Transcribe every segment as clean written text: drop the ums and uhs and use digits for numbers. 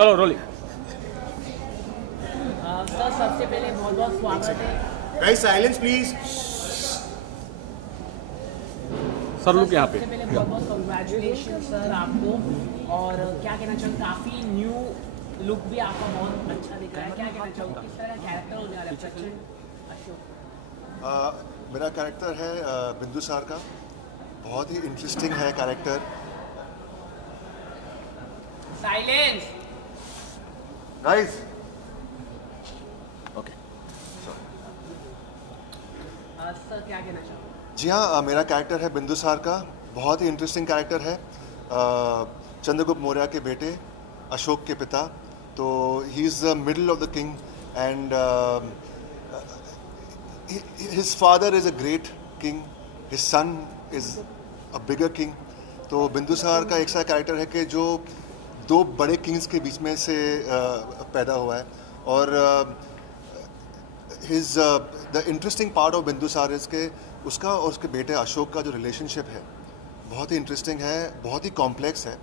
चलो rolling. Sir सबसे पहले बहुत बहुत स्वागत है। Guys silence please. Sir look यहाँ पे। सबसे पहले बहुत बहुत कंग्रेचुलेशन सर आपको। और क्या कहना चाहूँ, काफ़ी न्यू लुक भी आपका बहुत अच्छा दिख रहा है। क्या कहना चाहूँ, किस तरह कैरेक्टर हो जा रहा है प्रचंड अशोक? मेरा कैरेक्टर है बिंदुसार का। बहुत ही इंटरेस्टिंग है character. Silence. Guys okay sir क्या कहना चाहूँ? जी हाँ, मेरा कैरेक्टर है बिंदुसार का। बहुत ही इंटरेस्टिंग कैरेक्टर है। चंद्रगुप्त मौर्य के बेटे, अशोक के पिता। तो he is the middle of the king and his father is a great king, his son is a bigger king. तो बिंदुसार का एक सा कैरेक्टर है कि जो दो बड़े किंग्स के बीच में से पैदा हुआ है। और the interesting part of Bindusara is के उसका और उसके बेटे अशोक का जो रिलेशनशिप है बहुत ही इंटरेस्टिंग है, बहुत ही कॉम्प्लेक्स है।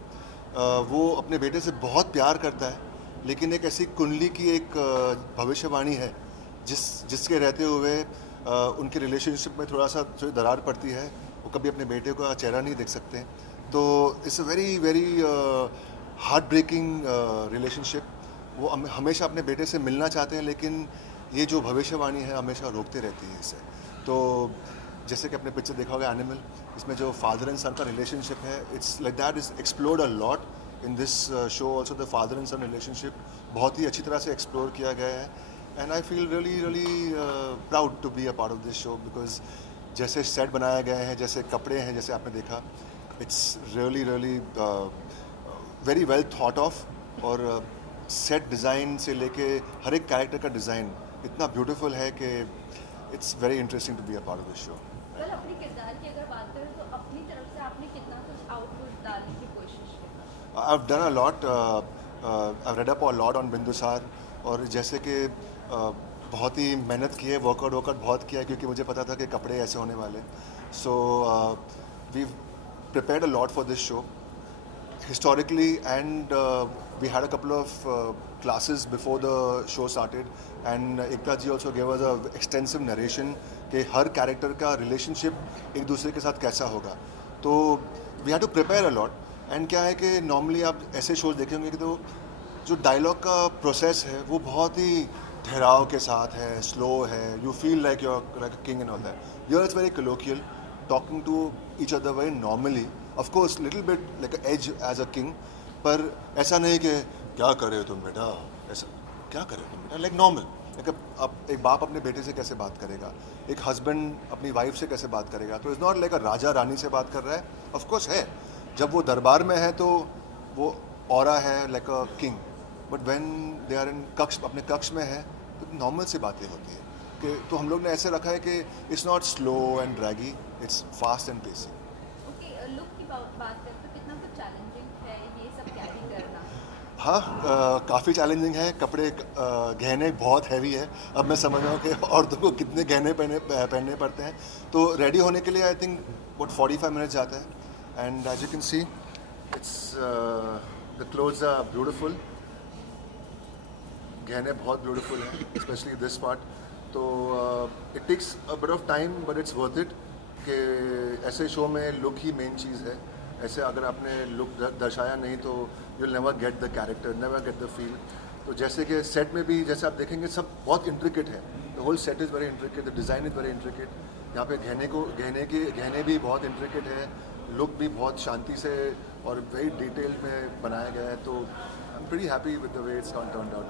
वो अपने बेटे से बहुत प्यार करता है, लेकिन एक ऐसी कुंडली की एक भविष्यवाणी है जिसके रहते हुए उनके रिलेशनशिप में थोड़ा सा जो दरार पड़ती है। वो कभी अपने बेटे का चेहरा नहीं देख सकते। तो it's a very very heart breaking relationship. वो हमेशा अपने बेटे से मिलना चाहते हैं, लेकिन ये जो भविष्यवाणी है हमेशा रोकते रहती है इसे। तो जैसे कि आपने पिक्चर देखा होगा एनिमल, इसमें जो फादर एंड सन का रिलेशनशिप है, it's like that is explored a lot in this show also. The father and son relationship बहुत ही अच्छी तरह से एक्सप्लोर किया गया है। And I feel really proud to be a part of this show, because जैसे सेट बनाया गया है, जैसे कपड़े हैं, जैसे आपने देखा, it's really really very well thought of. और सेट डिज़ाइन से लेके हर एक कैरेक्टर का डिज़ाइन इतना ब्यूटीफुल है कि it's very interesting to be a part of this show. कल अपने किरदार की अगर बात करें तो अपनी तरफ से आपने कितना कुछ आउटपुट डालने की कोशिश की? I've done a lot. I've read up a lot on Bindusara. और जैसे कि बहुत ही मेहनत की है, वर्कआउट बहुत किया है, क्योंकि मुझे पता था कि कपड़े ऐसे होने वाले। So we prepared a lot for this show historically, and we had a couple of classes before the show started, and Ekta ji also gave us a extensive narration कि हर कैरेक्टर का रिलेशनशिप एक दूसरे के साथ कैसा होगा। तो we had to prepare a lot. And क्या है कि नॉर्मली आप ऐसे शोज देखेंगे कि तो जो डायलॉग का प्रोसेस है वो बहुत ही ठहराव के साथ है, स्लो है, you feel like you are like a king and all that. Here it's very colloquial, talking to each other very normally, of course little bit like as as a king, पर ऐसा नहीं कि क्या कर रहे हो तुम बेटा, ऐसा क्या कर रहे हो तुम बेटा, लाइक नॉर्मल। अब एक बाप अपने बेटे से कैसे बात करेगा, एक हस्बैंड अपनी वाइफ से कैसे बात करेगा। तो इट्स नॉट लाइक अ राजा रानी से बात कर रहा है, ऑफ कोर्स है, जब वो दरबार में है तो वो ऑरा है like a king, but when they are in कक्ष, अपने कक्ष में है, तो नॉर्मल सी बातें होती हैं कि तो हम लोग ने ऐसे रखा है कि it's not slow and draggy, it's fast and pacy. Okay, look की बात करें तो कितना कुछ चैलेंजिंग है ये सब कैरी करना? हाँ, काफ़ी चैलेंजिंग है। कपड़े गहने बहुत हैवी है। अब मैं समझ रहा हूँ कि औरतों को कितने गहने पहनने पड़ते हैं। तो रेडी होने के लिए आई थिंक 45 मिनट्स जाता है। And as you can see it's the clothes are beautiful. गहने बहुत ब्यूटीफुल हैं, स्पेशली दिस पार्ट। तो it takes a bit of time, but it's worth it. कि ऐसे शो में लुक ही मेन चीज़ है। ऐसे अगर आपने लुक दर्शाया नहीं तो you will never get the character, never get the feel. तो जैसे कि सेट में भी जैसे आप देखेंगे सब बहुत इंट्रिकेट है। The whole set is very intricate, the design is very intricate. यहाँ पे गहने भी बहुत इंट्रिकेट है, लुक भी बहुत शांति से और वेरी डिटेल में बनाया गया है। तो I am pretty happy with the way it's turned out.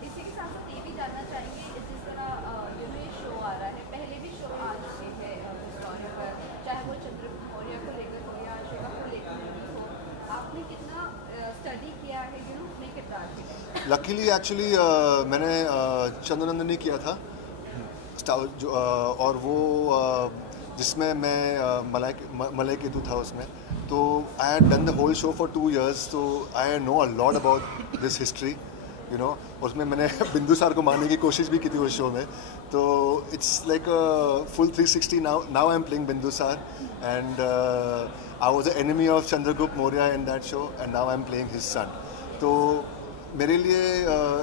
इसी के साथ साथ ये भी जानना चाहेंगे, जिस तरह जो ये शो आ रहा है, पहले भी शो आ चुके हैं स्टोरी पर, चाहे वो चंद्रगुप्त मौर्य को लेकर हो या अशोका को लेकर हो, आपने कितना स्टडी किया है अपने किरदार के लिए? लकीली एक्चुअली मैंने चंद्रनंदनी किया था और वो जिसमें मैं मलय केतु था उसमें। तो I had done the whole show for 2 years, तो I know a lot about this history. You know, उसमें मैंने बिंदुसार को मारने की कोशिश भी की थी उस शो में. तो it's like full 360 now I am playing Bindusara and I was the enemy of Chandragupta Maurya in that show and now I am playing his son. तो मेरे लिए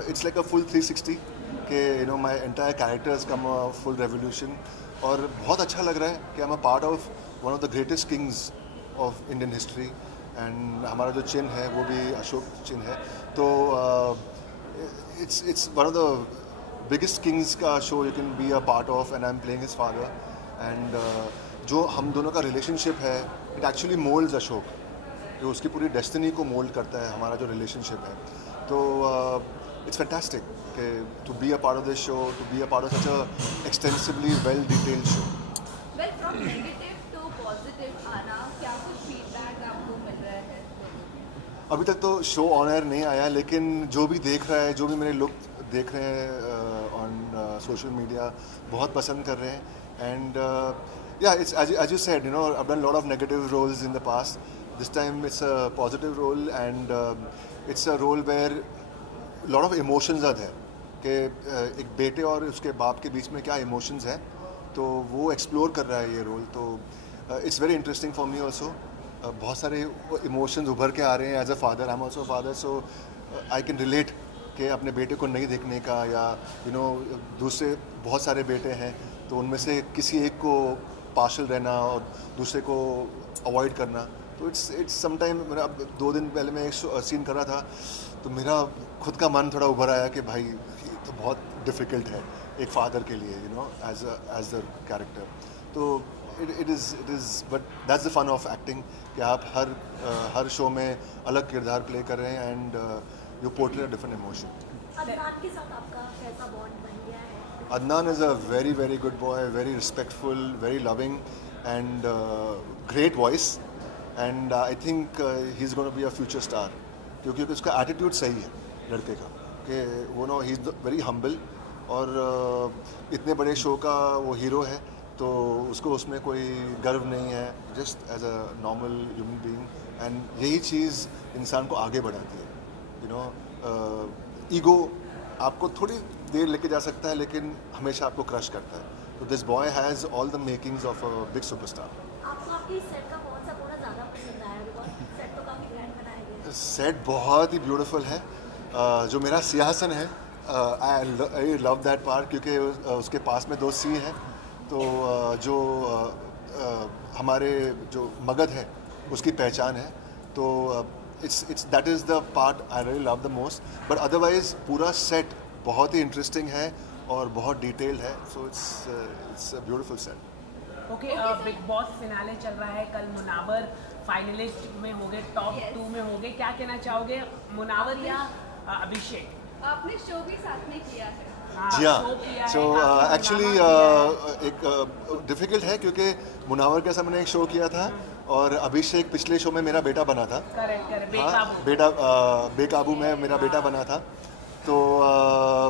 इट्स लाइक अ फुल 360 कि you know my entire characters come a full revolution. और बहुत अच्छा लग रहा है कि I am a part of one of the greatest kings of Indian history. And हमारा जो चिन्ह है वो भी अशोक चिन्ह है. तो it's one of the biggest kings का show you can be a part of and I am playing his father. And जो हम दोनों का रिलेशनशिप है इट एक्चुअली मोल्ड्स अशोक, जो उसकी पूरी डेस्टिनी को मोल्ड करता है हमारा जो रिलेशनशिप है. तो इट्स फैंटास्टिक कि to be a part of this show, to be a part of such a extensively well detailed show. Well from negative to positive आना, क्या कुछ फीडबैक आपको मिल रहा है? अभी तक तो शो ऑन एयर नहीं आया, लेकिन जो भी देख रहा है, जो भी मेरे लोग देख रहे हैं ऑन सोशल मीडिया, बहुत पसंद कर रहे हैं. एंड या it's as you said, you know, I've done a lot of negative roles in the past. This time it's a positive role and it's a role where a lot of emotions are there. कि एक बेटे और उसके बाप के बीच में क्या emotions हैं, तो वो एक्सप्लोर कर रहा है ये रोल. तो it's very interesting for me also. बहुत सारे इमोशंस उभर के आ रहे हैं. As a father, I am also father, so I can relate कि अपने बेटे को नहीं देखने का, या यू नो दूसरे बहुत सारे बेटे हैं तो उनमें से किसी एक को पार्शल रहना और दूसरे को अवॉइड करना. तो इट्स समटाइम. मेरा अब 2 दिन पहले मैं एक सीन कर रहा था तो मेरा खुद का मन थोड़ा उभर आया कि भाई ये तो बहुत डिफ़िकल्ट है एक फादर के लिए, you know, as the character. तो it is but that's the fun of acting कि आप हर शो में अलग किरदार प्ले कर रहे हैं and you portray a different emotion. Adnan के साथ आपका कैसा बॉन्ड बन गया है? Adnan is a very, very good boy, very respectful, very loving, and great voice. And I think he's going to be a future star. क्योंकि उसका attitude सही है लड़के का कि वो no he is very humble. और इतने बड़े शो का वो हीरो है तो उसको उसमें कोई गर्व नहीं है, just as a normal human being. And यही चीज़ इंसान को आगे बढ़ाती है. यू नो, ईगो आपको थोड़ी देर लेके जा सकता है लेकिन हमेशा आपको क्रश करता है. तो this boy has all the makings of a big superstar. आपको आपकी सेट का कौन सा कोना ज़्यादा पसंद आया? बिकॉज सेट तो काफ़ी ग्रैंड बनाया गया है. सेट बहुत ही ब्यूटीफुल है. जो मेरा सिंहासन है, आई लव दैट पार्ट क्योंकि उसके पास में 2 सिंह हैं. तो जो हमारे जो मगध है उसकी पहचान है. तो it's that is the part I really love the most. But otherwise पूरा सेट बहुत ही इंटरेस्टिंग है और बहुत डिटेल्ड है. So it's a beautiful set. Okay, big boss finale चल रहा है. कल मुनावर फाइनलिस्ट में हो गए, टॉप 2 में हो गए. क्या कहना चाहोगे, मुनावर या अभिषेक? आपने शो भी साथ में किया है. जी हाँ. सो एक्चुअली एक डिफ़िकल्ट है क्योंकि मुनावर के साथ मैंने एक शो किया था और अभिषेक पिछले शो में मेरा बेटा बना था. करेक्ट, हाँ, बेकाबू में मेरा बेटा बना था. तो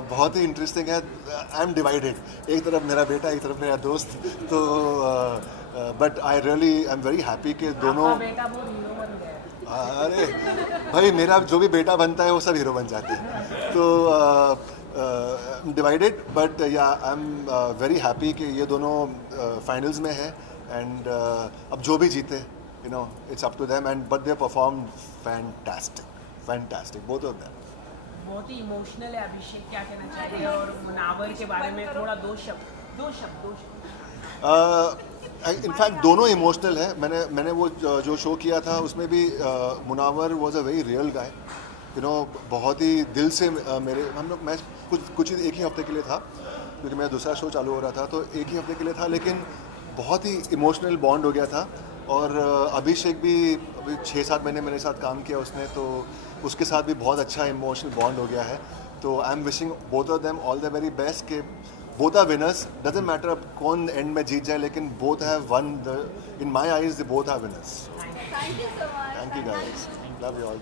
बहुत ही इंटरेस्टिंग है. आई एम डिवाइडेड, एक तरफ मेरा बेटा, एक तरफ मेरा दोस्त. तो but I really I am very happy कि दोनों. बेटा वो हीरो बन गया. अरे भाई, मेरा जो भी बेटा बनता है वो सब हीरो बन जाते हैं. तो डिवाइडेड, बट या आई एम वेरी हैप्पी कि ये दोनों फाइनल्स में है. एंड अब जो भी जीते, you know, it's up to them. And but they perform fantastic both of them. बहुत ही इमोशनल है अभिषेक, क्या कहना चाहिए? और मुनावर के बारे में थोड़ा दो शब्द. इनफैक्ट दोनों इमोशनल है. मैंने वो जो शो किया था उसमें भी Munawar was a very real guy. You know, बहुत ही दिल से मैं कुछ एक ही हफ्ते के लिए था क्योंकि मेरा दूसरा शो चालू हो रहा था. तो एक ही हफ्ते के लिए था लेकिन बहुत ही इमोशनल बॉन्ड हो गया था. और अभिषेक भी अभी 6-7 महीने मेरे साथ काम किया उसने, तो उसके साथ भी बहुत अच्छा इमोशनल बॉन्ड हो गया है. तो I am wishing both of them all the very best कि both are winners. Doesn't matter अब कौन एंड में जीत जाए, लेकिन both have won. In my eyes they both are winners. Thank you so much. Thank you guys. Love you all.